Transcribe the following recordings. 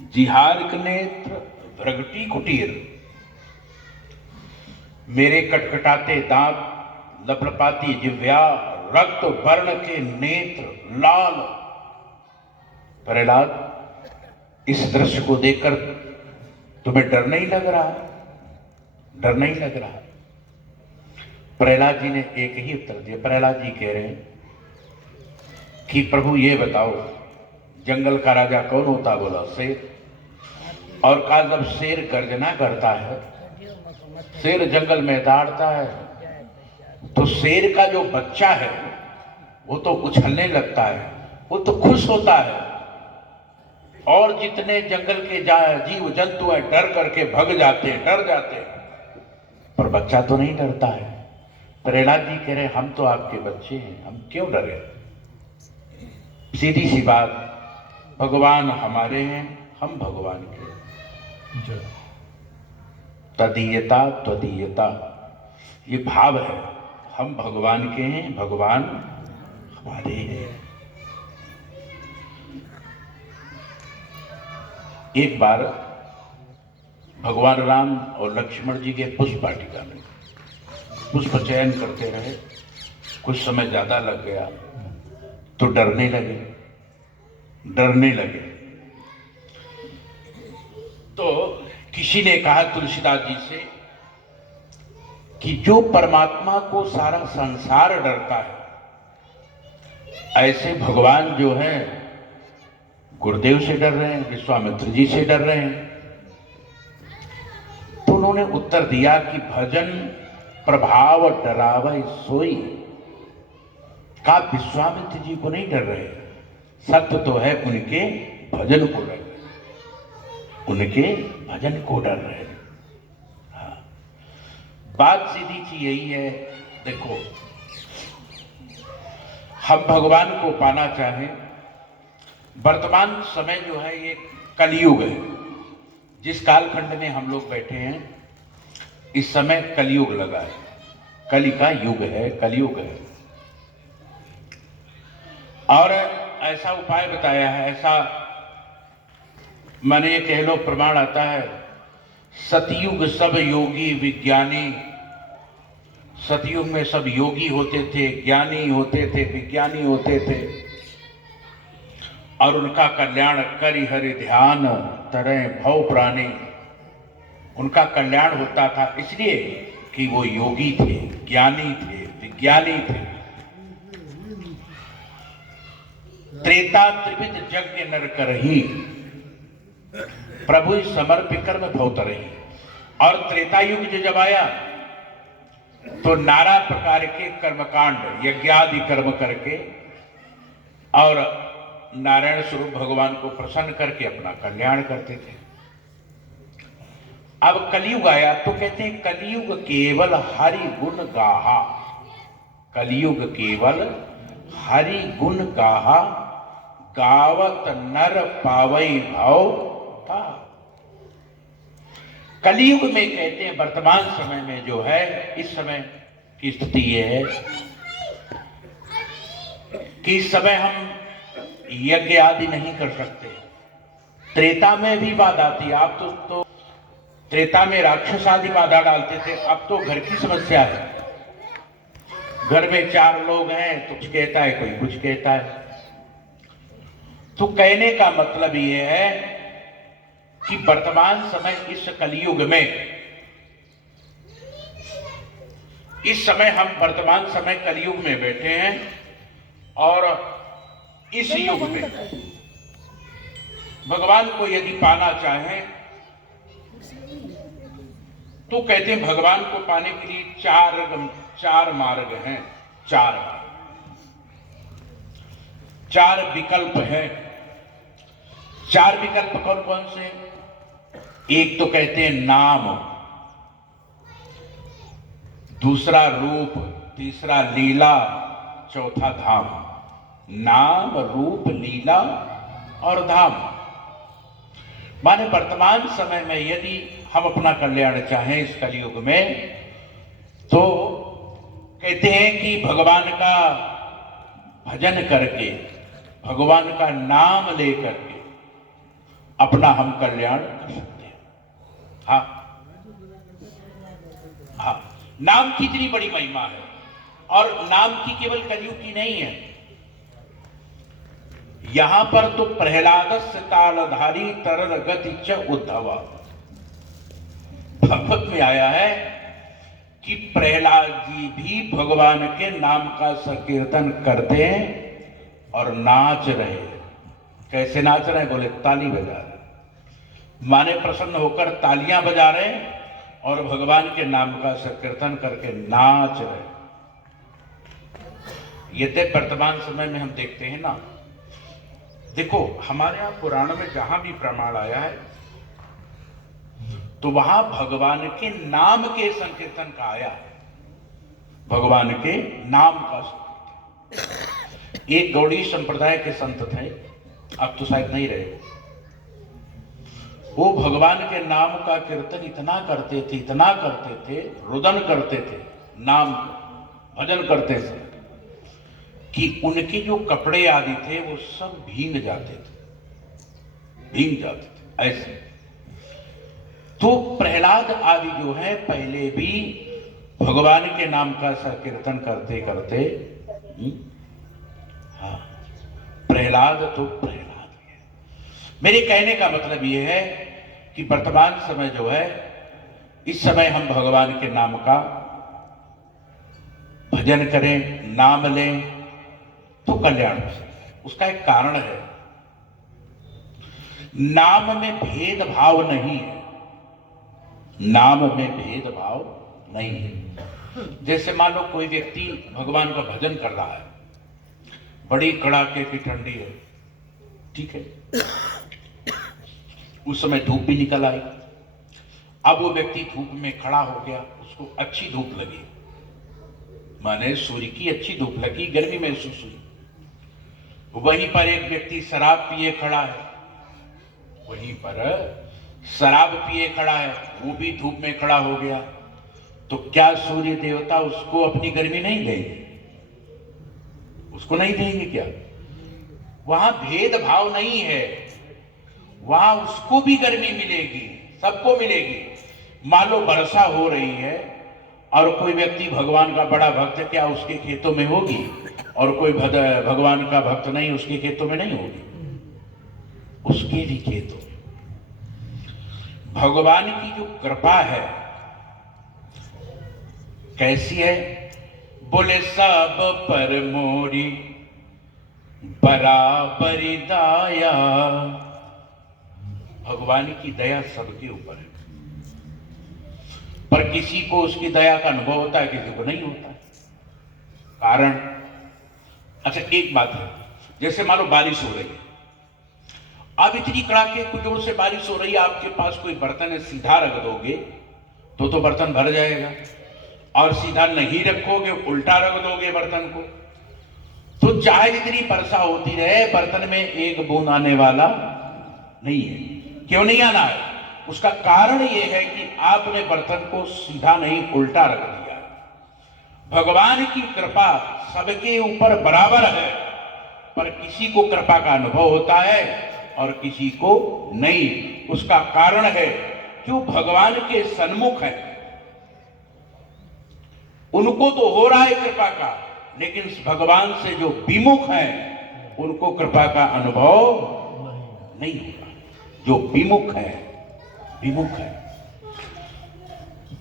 जिहार्क नेत्र भ्रगटी कुटीर, मेरे कटकटाते दांत लपलपाती जिह्वा, रक्त वर्ण के नेत्र लाल। प्रहलाद, इस दृश्य को देखकर तुम्हें डर नहीं लग रहा? डर नहीं लग रहा? प्रहलाद जी ने एक ही उत्तर दिया। प्रहलाद जी कह रहे हैं कि प्रभु ये बताओ, जंगल का राजा कौन होता? बोला शेर। और कहा जब शेर गर्जना करता है, शेर जंगल में दौड़ता है, तो शेर का जो बच्चा है वो तो उछलने लगता है, वो तो खुश होता है। और जितने जंगल के जीव जंतु है डर करके भग जाते हैं, डर जाते हैं, पर बच्चा तो नहीं डरता है। प्रहलाद जी कह रहे हम तो आपके बच्चे हैं, हम क्यों डरे? सीधी सी बात, भगवान हमारे हैं, हम भगवान के। तदीयता त्वदीयता, ये भाव है। हम भगवान के हैं, भगवान हमारे हैं। एक बार भगवान राम और लक्ष्मण जी के पुष्प वाटिका में पुष्प चयन करते रहे। कुछ समय ज्यादा लग गया तो डरने लगे। तो किसी ने कहा तुलसीदास जी से कि जो परमात्मा को सारा संसार डरता है, ऐसे भगवान जो है गुरुदेव से डर रहे हैं, विश्वामित्र जी से डर रहे हैं। तो उन्होंने उत्तर दिया कि भजन प्रभाव डरावै सोई। का विश्वामित्र जी को नहीं डर रहे, सत्य तो है उनके भजन को डर रहे, उनके भजन को डर रहे। हाँ, बात सीधी सी यही है। देखो, हम भगवान को पाना चाहें, वर्तमान समय जो है ये कलयुग है। जिस कालखंड में हम लोग बैठे हैं, इस समय कलयुग लगा है, कलि का युग है, कलयुग है। और ऐसा उपाय बताया है, ऐसा माने ये कह लो प्रमाण आता है, सतयुग सब योगी विज्ञानी। सतयुग में सब योगी होते थे, ज्ञानी होते थे, विज्ञानी होते थे, और उनका कल्याण करि हरि ध्यान तरह भव प्राणी। उनका कल्याण होता था इसलिए कि वो योगी थे, ज्ञानी थे, विज्ञानी थे। त्रेता त्रिविध यज्ञ नर करही, प्रभु समर्पित कर्म भवत रही। और त्रेता युग जो जब आया तो नाना प्रकार के कर्मकांड यज्ञादि कर्म करके और नारायण स्वरूप भगवान को प्रसन्न करके अपना कल्याण करते थे। अब कलयुग आया तो कहते हैं कलयुग केवल हरि गुण गाहा। कलयुग केवल हरि गुण गाहा, गावत नर पावई भाव था। कलयुग में कहते हैं वर्तमान समय में जो है, इस समय की स्थिति यह है कि इस समय हम यज्ञ आदि नहीं कर सकते। त्रेता में भी बाधा आती। आप तो त्रेता में राक्षस आदि बाधा डालते थे, अब तो घर की समस्या है। घर में 4 लोग हैं, तो कुछ कहता है, कोई कुछ कहता है। तो कहने का मतलब यह है कि वर्तमान समय इस कलयुग में, इस समय हम वर्तमान समय कलयुग में बैठे हैं, और इस युग में भगवान को यदि पाना चाहें तो कहते हैं भगवान को पाने के लिए चार मार्ग हैं। 4 विकल्प हैं। 4 विकल्प कौन कौन से? एक तो कहते हैं नाम, दूसरा रूप, तीसरा लीला, चौथा धाम। नाम, रूप, लीला और धाम। माने वर्तमान समय में यदि हम अपना कल्याण चाहें इस कलयुग में, तो कहते हैं कि भगवान का भजन करके, भगवान का नाम लेकर के अपना हम कल्याण कर सकते हैं। हाँ हाँ, नाम की इतनी बड़ी महिमा है, और नाम की केवल कलयुग की नहीं है। यहां पर तो प्रहलादस्य तालधारी तरल गति च उद्धवा, भगवत में आया है कि प्रहलाद जी भी भगवान के नाम का संकीर्तन करते हैं और नाच रहे हैं। कैसे नाच रहे हैं? बोले ताली बजा रहे, माने प्रसन्न होकर तालियां बजा रहे हैं और भगवान के नाम का संकीर्तन करके नाच रहे। ये तो वर्तमान समय में हम देखते हैं ना। देखो हमारे यहां पुराण में जहां भी प्रमाण आया है तो वहां भगवान के नाम के संकीर्तन का आया है, भगवान के नाम का संकीर्तन। एक गौड़ी संप्रदाय के संत थे, अब तो शायद नहीं रहे, वो भगवान के नाम का कीर्तन इतना करते थे, इतना करते थे, रुदन करते थे, नाम भजन करते थे कि उनके जो कपड़े आदि थे वो सब भीग जाते थे ऐसे। तो प्रहलाद आदि जो है पहले भी भगवान के नाम का संकीर्तन करते करते, हाँ, प्रहलाद तो प्रहलाद है। मेरे कहने का मतलब यह है कि वर्तमान समय जो है, इस समय हम भगवान के नाम का भजन करें, नाम लें तो कल्याण हो सकता है। उसका एक कारण है, नाम में भेदभाव नहीं है, नाम में भेदभाव नहीं है। जैसे मान लो कोई व्यक्ति भगवान का भजन कर रहा है, बड़ी कड़ाके की ठंडी है, ठीक है, उस समय धूप भी निकल आई। अब वो व्यक्ति धूप में खड़ा हो गया, उसको अच्छी धूप लगी, माने सूर्य की अच्छी धूप लगी, गर्मी महसूस हुई। वहीं पर एक व्यक्ति शराब पिए खड़ा है, वहीं पर शराब पिए खड़ा है, वो भी धूप में खड़ा हो गया, तो क्या सूर्य देवता उसको अपनी गर्मी नहीं देंगे? उसको नहीं देंगे क्या? वहां भेदभाव नहीं है, वहां उसको भी गर्मी मिलेगी, सबको मिलेगी। मान लो वर्षा हो रही है और कोई व्यक्ति भगवान का बड़ा भक्त है, क्या उसके खेतों में होगी? और कोई भगवान का भक्त नहीं, उसके खेतों में नहीं होगी, उसके भी खेतों में। भगवान की जो कृपा है कैसी है? बोले सब पर मोरी बराबरी दया। भगवान की दया सबके ऊपर है, पर किसी को उसकी दया का अनुभव होता है, किसी को नहीं होता है। कारण, अच्छा एक बात है, जैसे मान लो बारिश हो रही है, अब इतनी कड़ाके की जोर से बारिश हो रही है, आपके पास कोई बर्तन है, सीधा रख दोगे तो बर्तन भर जाएगा, और सीधा नहीं रखोगे, उल्टा रख दोगे बर्तन को, तो चाहे जितनी वर्षा होती रहे, बर्तन में एक बूंद आने वाला नहीं है। क्यों नहीं आना है? उसका कारण यह है कि आपने बर्तन को सीधा नहीं, उल्टा रख दिया। भगवान की कृपा सबके ऊपर बराबर है, पर किसी को कृपा का अनुभव होता है और किसी को नहीं। उसका कारण है जो भगवान के सन्मुख है, उनको तो हो रहा है कृपा का, लेकिन भगवान से जो विमुख है उनको कृपा का अनुभव नहीं होगा। जो विमुख है, विमुख है।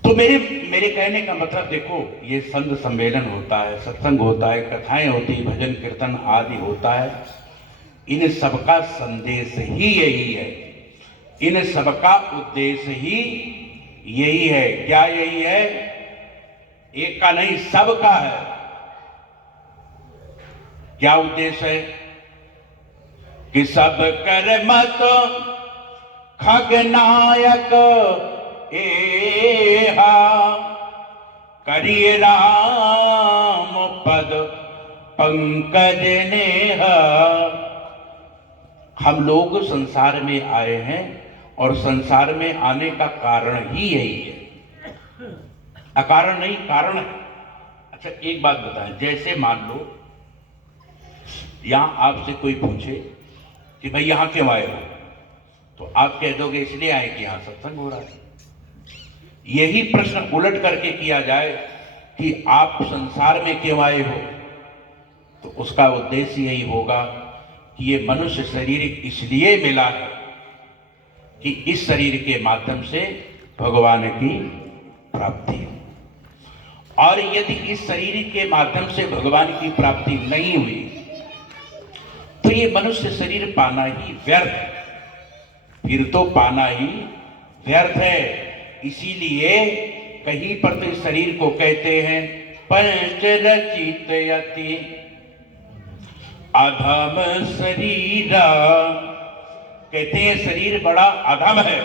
तो मेरे कहने का मतलब, देखो ये संत सम्मेलन होता है, सत्संग होता है, कथाएं होती है, भजन कीर्तन आदि होता है, इन सबका संदेश ही यही है, इन सबका उद्देश्य ही यही है। क्या यही है? एक का नहीं, सबका है। क्या उद्देश्य है? कि सब कर मत खगनायक एहा, करिए राम पद पंकज नेहा। हम लोग संसार में आए हैं और संसार में आने का कारण ही यही है, अकारण नहीं, कारण है। अच्छा एक बात बताएं, जैसे मान लो यहां आपसे कोई पूछे कि भाई यहां क्यों आए हो, तो आप कह दोगे इसलिए आए कि यहां सत्संग हो रहा है। यही प्रश्न उलट करके किया जाए कि आप संसार में क्यों आए हो, तो उसका उद्देश्य यही होगा कि ये मनुष्य शरीर इसलिए मिला है कि इस शरीर के माध्यम से भगवान की प्राप्ति हो, और यदि इस शरीर के माध्यम से भगवान की प्राप्ति नहीं हुई तो ये मनुष्य शरीर पाना ही व्यर्थ है, फिर तो पाना ही व्यर्थ है। इसीलिए कहीं पर तो इस शरीर को कहते हैं पंच रचित यति अधम शरीरा, कहते हैं शरीर बड़ा अधम है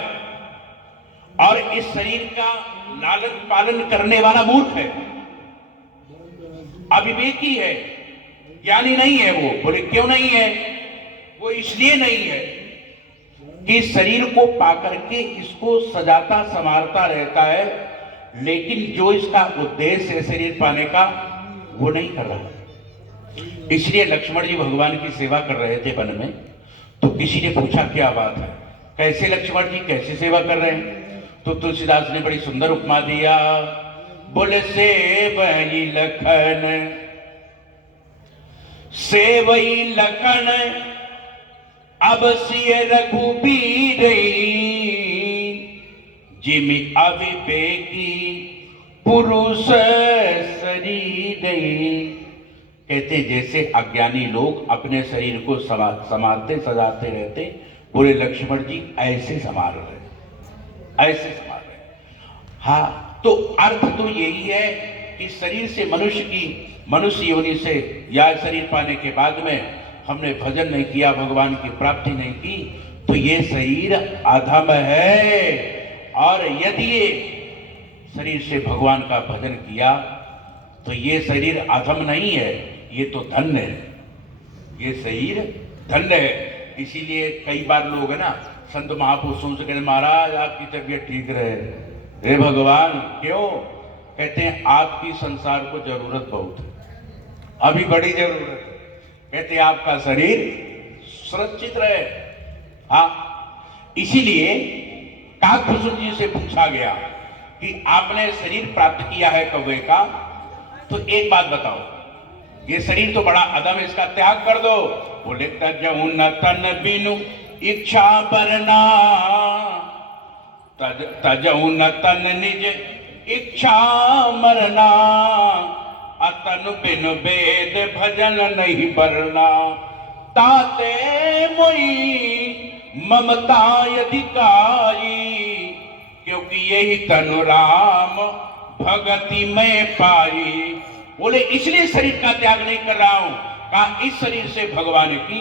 और इस शरीर का लालन पालन करने वाला मूर्ख है, अविवेकी है, ज्ञानी नहीं है। वो बोले क्यों नहीं है? वो इसलिए नहीं है कि शरीर को पाकर के इसको सजाता संवारता रहता है, लेकिन जो इसका उद्देश्य है शरीर पाने का वो नहीं कर रहा। इसलिए लक्ष्मण जी भगवान की सेवा कर रहे थे वन में, तो किसी ने पूछा क्या बात है, कैसे लक्ष्मण जी कैसे सेवा कर रहे हैं? तो तुलसीदास ने बड़ी सुंदर उपमा दिया, बोले सेवई लखन, सेवई लखन अब सिय रघुबीर, जिमि अविवेकी पुरुष शरीर। कहते जैसे अज्ञानी लोग अपने शरीर को संवारते सजाते रहते, बोले लक्ष्मण जी ऐसे संवार रहे, ऐसे संवार रहे। हाँ, तो अर्थ तो यही है कि शरीर से मनुष्य योनि से या शरीर पाने के बाद में हमने भजन नहीं किया, भगवान की प्राप्ति नहीं की, तो ये शरीर अधम है। और यदि ये शरीर से भगवान का भजन किया तो ये शरीर अधम नहीं है, ये तो धन्य है, ये शरीर धन्य है। इसीलिए कई बार लोग है ना संत महापुरुषों से कहते महाराज आपकी तबीयत ठीक रहे, हे भगवान क्यों? कहते हैं आपकी संसार को जरूरत बहुत है, अभी बड़ी जरूरत है। कहते हैं आपका शरीर सुरक्षित रहे। हाँ, इसीलिए काकभूषण जी से पूछा गया कि आपने शरीर प्राप्त किया है कौवे का, तो एक बात बताओ, ये शरीर तो बड़ा अदम है, इसका त्याग कर दो। बोले तजऊ न तन बिनु इच्छा बरना, तजऊ न तन निज इच्छा मरना, अतन बिन वेद भजन नहीं बरना, ताते मोई ममता अधिकारी, क्योंकि यही तनु राम भगति में पाई। बोले इसलिए शरीर का त्याग नहीं कर रहा हूं, कहा इस शरीर से भगवान की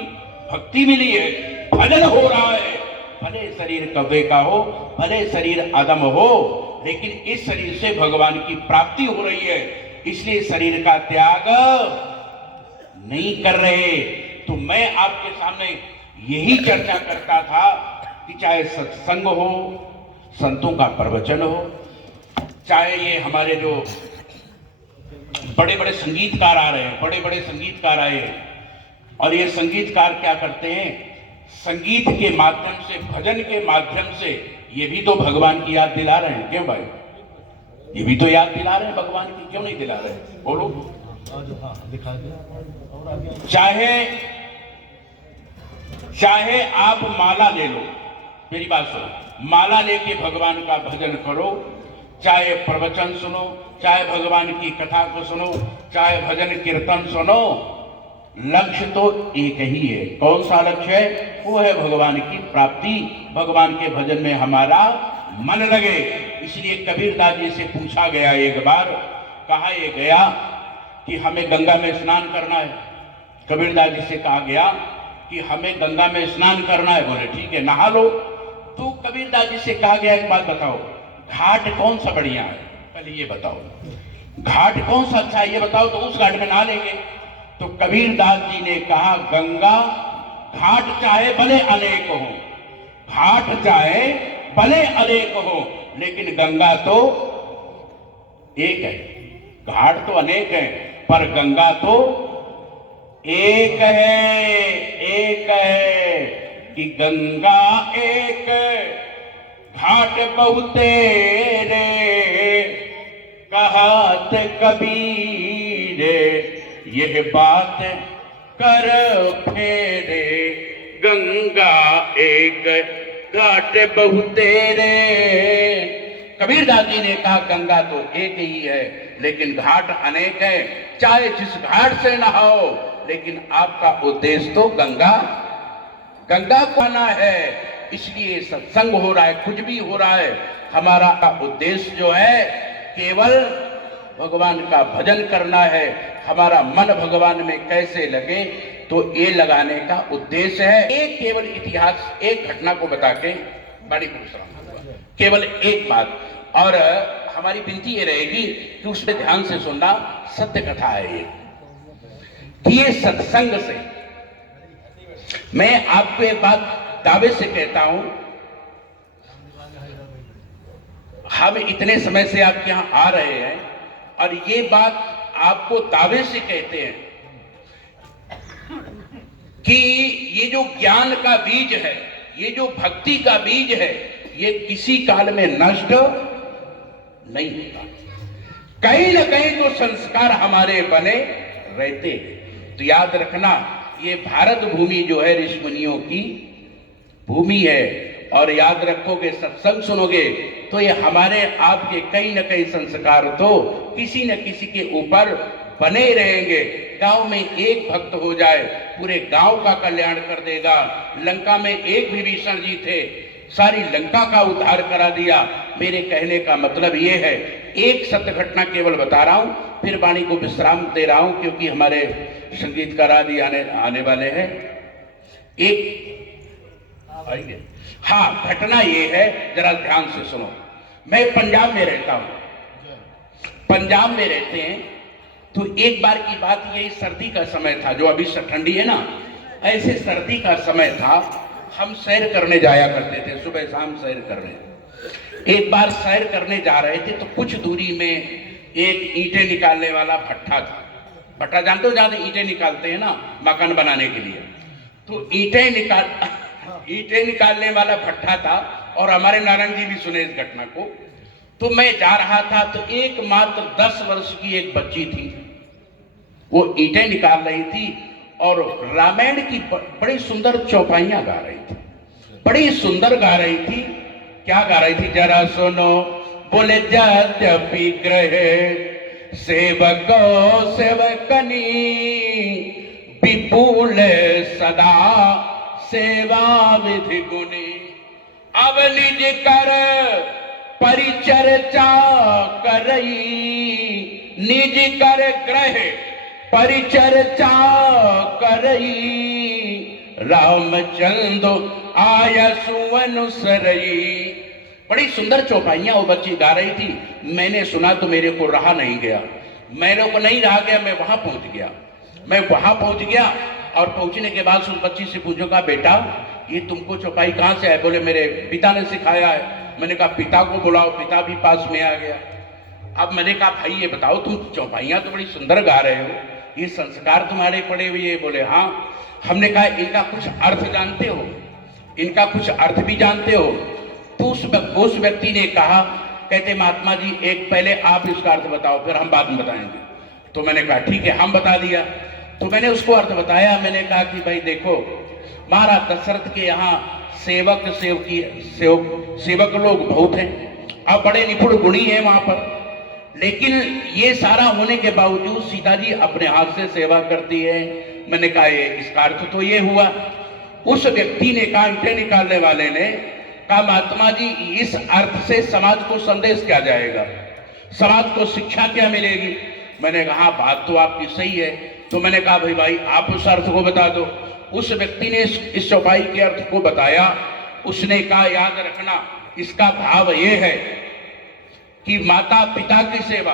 भक्ति मिली है, भजन हो रहा है। भले शरीर कौवे का हो, भले शरीर अदम हो, लेकिन इस शरीर से भगवान की प्राप्ति हो रही है, इसलिए शरीर का त्याग नहीं कर रहे। तो मैं आपके सामने यही चर्चा करता था कि चाहे सत्संग हो, संतों का प्रवचन हो, चाहे ये हमारे जो बड़े बड़े संगीतकार आ रहे हैं, बड़े बड़े संगीतकार आए, और ये संगीतकार क्या करते हैं, संगीत के माध्यम से, भजन के माध्यम से ये भी तो भगवान की याद दिला रहे हैं। क्यों भाई, ये भी तो याद दिला रहे हैं भगवान की, क्यों नहीं दिला रहे? बोलो। चाहे आप माला ले लो, मेरी बात सुनो, माला लेके भगवान का भजन करो, चाहे प्रवचन सुनो, चाहे भगवान की कथा को सुनो, चाहे भजन कीर्तन सुनो, लक्ष्य तो एक ही है। कौन सा लक्ष्य है? वो है भगवान की प्राप्ति, भगवान के भजन में हमारा मन लगे। इसलिए कबीरदास जी से पूछा गया एक बार, कहा ये गया कि हमें गंगा में स्नान करना है। कबीरदास जी से कहा गया कि हमें गंगा में स्नान करना है। बोले ठीक है, नहा लो। तो कबीरदास जी से कहा गया एक बात बताओ, घाट कौन सा बढ़िया है? पहले ये बताओ, घाट कौन सा अच्छा है ये बताओ, तो उस घाट में नहा लेंगे। तो कबीरदास जी ने कहा गंगा घाट चाहे भले अनेक हो, घाट चाहे भले अनेक हो, लेकिन गंगा तो एक है। घाट तो अनेक है पर गंगा तो एक है, एक है। कि गंगा एक घाट बहुतेरे, कहत कबीर यह बात कर फेरे। गंगा एक घाट बहुतेरे, कबीरदास जी ने कहा गंगा तो एक ही है लेकिन घाट अनेक है। चाहे जिस घाट से नहाओ, लेकिन आपका उद्देश्य तो गंगा को आना है। इसलिए सत्संग हो रहा है, कुछ भी हो रहा है, हमारा उद्देश्य जो है केवल भगवान का भजन करना है। हमारा मन भगवान में कैसे लगे, तो ये लगाने का उद्देश्य है। एक केवल इतिहास, एक घटना को बता के बड़ी खुश रहूंगा, केवल एक बात। और हमारी विनती ये रहेगी कि उसमें ध्यान से सुनना। सत्य कथा है ये, कि ये सत्संग से मैं आपको एक बात दावे से कहता हूं, हम इतने समय से आपके यहां आ रहे हैं और ये बात आपको दावे से कहते हैं कि ये जो ज्ञान का बीज है, ये जो भक्ति का बीज है, ये किसी काल में नष्ट नहीं होता। कहीं ना कहीं तो संस्कार हमारे बने रहते हैं। तो याद रखना, ये भारत भूमि जो है ऋषि मुनियों की भूमि है। और याद रखोगे, सत्संग सुनोगे तो ये हमारे आपके कहीं ना कहीं संस्कार तो किसी न किसी के ऊपर बने रहेंगे। गांव में एक भक्त हो जाए, पूरे गांव का कल्याण कर देगा। लंका में एक विभीषण जी थे, सारी लंका का उद्धार करा दिया। मेरे कहने का मतलब ये है, एक सत्य घटना केवल बता रहा हूं, फिर वाणी को विश्राम दे रहा हूं, क्योंकि हमारे संगीतकार आदि आने वाले हैं। एक आइए, हाँ, घटना ये है, जरा ध्यान से सुनो। मैं पंजाब में रहता हूं, पंजाब में रहते हैं। तो एक बार की बात, यही सर्दी का समय था, जो अभी ठंडी है ना, ऐसे सर्दी का समय था। हम सैर करने जाया करते थे, सुबह शाम सैर करने। एक बार सैर करने जा रहे थे तो कुछ दूरी में एक ईंटें निकालने वाला भट्ठा था। भट्ठा जानते हो, ज्यादा ईंटें निकालते हैं ना मकान बनाने के लिए। तो ईंटें निकालने वाला भट्ठा था। और हमारे नारायण जी भी सुने इस घटना को। तो मैं जा रहा था तो एक मात्र 10 वर्ष की एक बच्ची थी, वो ईंटें निकाल रही थी और रामायण की बड़ी सुंदर चौपाइयां गा रही थी, बड़ी सुंदर गा रही थी। क्या गा रही थी, जरा सुनो। बोले यद्यपि ग्रह सेवको सेवकनी, विपुल सदा सेवा विधि गुणी। अब निज कर परिचर्चा करई, निज कर ग्रह परिचर्चा करई। रामचंद्र आया सुअनुसरई। बड़ी सुंदर चौपाइयां वो बच्ची गा रही थी। मैंने सुना तो मेरे को रहा नहीं गया, मेरे को नहीं रहा गया। मैं वहां पहुंच गया और पहुंचने के बाद उस बच्ची से पूछूंगा, बेटा ये तुमको चौपाई कहां से है? बोले मेरे पिता ने सिखाया है। मैंने कहा पिता को बुलाओ, पिता भी पास में आ गया। अब मैंने कहा भाई ये बताओ, तुम चौपाइयां तो बड़ी सुंदर गा रहे हो, ये संस्कार तुम्हारे पड़े हुए है? बोले हाँ। हमने कहा इनका कुछ अर्थ जानते हो? इनका कुछ अर्थ भी जानते हो? तो उस व्यक्ति ने कहा, कहते महात्मा जी एक पहले आप इसका अर्थ बताओ, फिर हम बाद में बताएंगे। तो मैंने कहा ठीक है, हम बता दिया। तो मैंने उसको अर्थ बताया। मैंने कहा कि भाई देखो, महाराज दशरथ के यहाँ सेवक लोग बहुत हैं, अब बड़े निपुण गुणी हैं वहां पर। लेकिन ये सारा होने के बावजूद सीता जी अपने हाथ से सेवा करती है। मैंने कहा इसका अर्थ तो ये हुआ। उस व्यक्ति ने कहा, ईंटें निकालने वाले ने कहा, महात्मा जी इस अर्थ से समाज को संदेश क्या जाएगा, समाज को शिक्षा क्या मिलेगी? मैंने कहा बात तो आपकी सही है। तो मैंने कहा भाई आप उस अर्थ को बता दो। उस व्यक्ति ने इस चौपाई के अर्थ को बताया। उसने कहा याद रखना, इसका भाव ये है कि माता पिता की सेवा,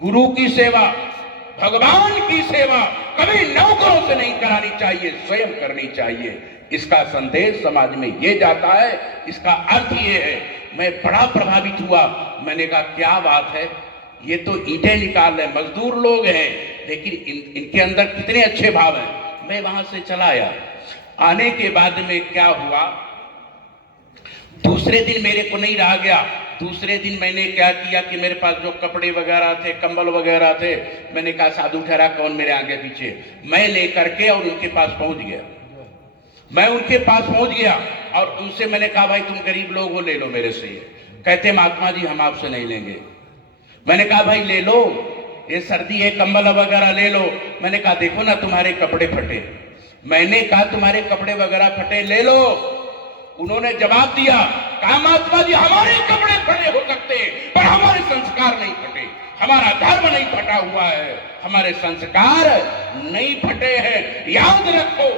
गुरु की सेवा, भगवान की सेवा कभी नौकरों से नहीं करानी चाहिए, स्वयं करनी चाहिए। इसका संदेश समाज में ये जाता है, इसका अर्थ ये है। मैं बड़ा प्रभावित हुआ। मैंने कहा क्या बात है, ये तो ईंटें निकाल रहे मजदूर लोग हैं, लेकिन इनके अंदर कितने अच्छे भाव हैं। मैं वहां से चला आया आने के बाद में क्या हुआ, दूसरे दिन मेरे को नहीं रहा गया। दूसरे दिन मैंने क्या किया कि मेरे पास जो कपड़े वगैरह थे, कंबल वगैरह थे, मैंने कहा साधु ठहरा कौन मेरे आगे पीछे, मैं लेकर के और उनके पास पहुंच गया। मैं उनके पास पहुंच गया और उनसे मैंने कहा भाई तुम गरीब लोग हो, ले लो मेरे से। कहते महात्मा जी हम आपसे नहीं लेंगे। मैंने कहा भाई ले लो, ये सर्दी है, कंबल वगैरह ले लो। मैंने कहा देखो ना तुम्हारे कपड़े फटे। मैंने कहा तुम्हारे कपड़े वगैरह फटे, ले लो। उन्होंने जवाब दिया, कहा महात्मा जी हमारे कपड़े फटे हो सकते पर हमारे संस्कार नहीं फटे, हमारा धर्म नहीं फटा हुआ है, हमारे संस्कार नहीं फटे हैं। याद रखो,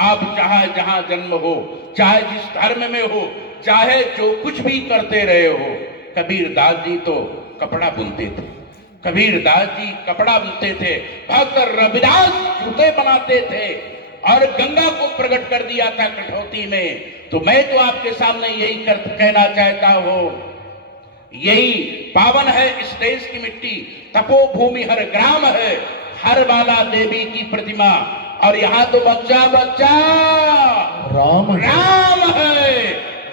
आप चाहे जहां जन्म हो, चाहे जिस धर्म में हो, चाहे जो कुछ भी करते रहे हो, कबीर दास जी तो कपड़ा बुनते थे, कबीर दास जी कपड़ा बुनते थे, भक्त रविदास जूते बनाते थे और गंगा को प्रकट कर दिया था कठौती में। तो मैं तो आपके सामने यही कहना चाहता हूं, यही पावन है इस देश की मिट्टी, तपोभूमि हर ग्राम है, हर बाला देवी की प्रतिमा, और यहाँ तो बच्चा बच्चा राम है।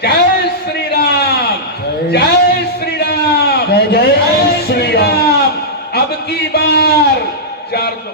जय श्री राम, जय श्री राम, जय जय श्री राम। अब की बार 400